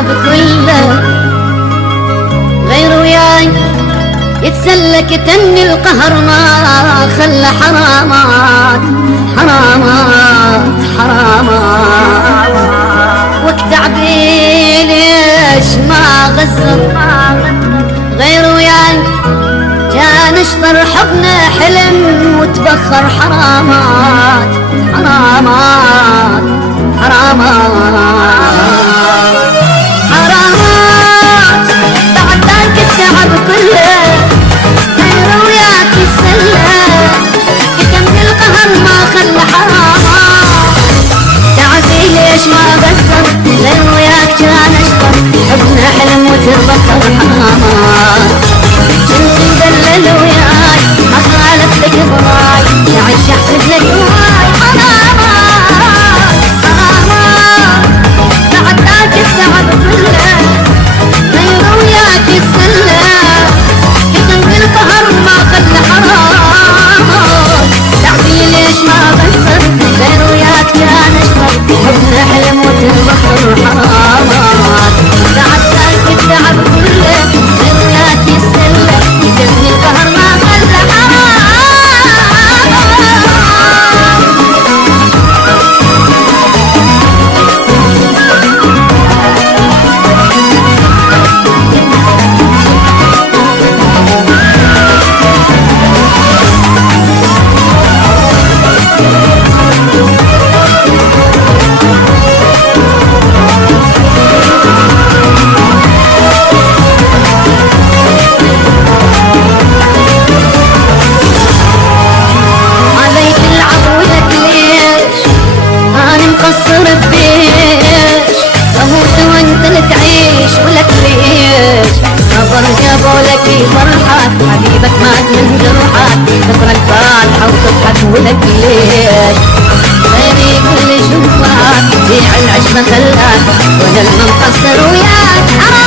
التعب كله غير وياي يتسلك تني القهر ما خلى حرامات حرامات حرامات وقت عبي ليش ما غزر غير وياي كان اشطر حضنه حلم وتبخر حرامات حرامات حرامات حرامات بعد ذاك التعب كله غير وياك السله يكمل القهر ما خلى حرامات تعبي ليش ما قصر غير وياك كان اشطر حضنه حلم وتبخر حرامات كنت مدلل وياي ما خالفتك براي يعيش يحسب لك هواي حرامات حرامات بعد ذاك التعب كله غير وياك السله يكمل القهر ما خلى حرامات تعبي ليش ما بشر غير وياك كان اشطر حبنا حلم وتبخر حرامات بعد ذاك التعب كله غير وياك السله يكمل القهر ما خلى حرامات حبيبك مات من جروحك تقرا الفاتحة وتضحك ولك ليش غيري كل شوفك بيع العشرة خلاك وانا المنقصر وياك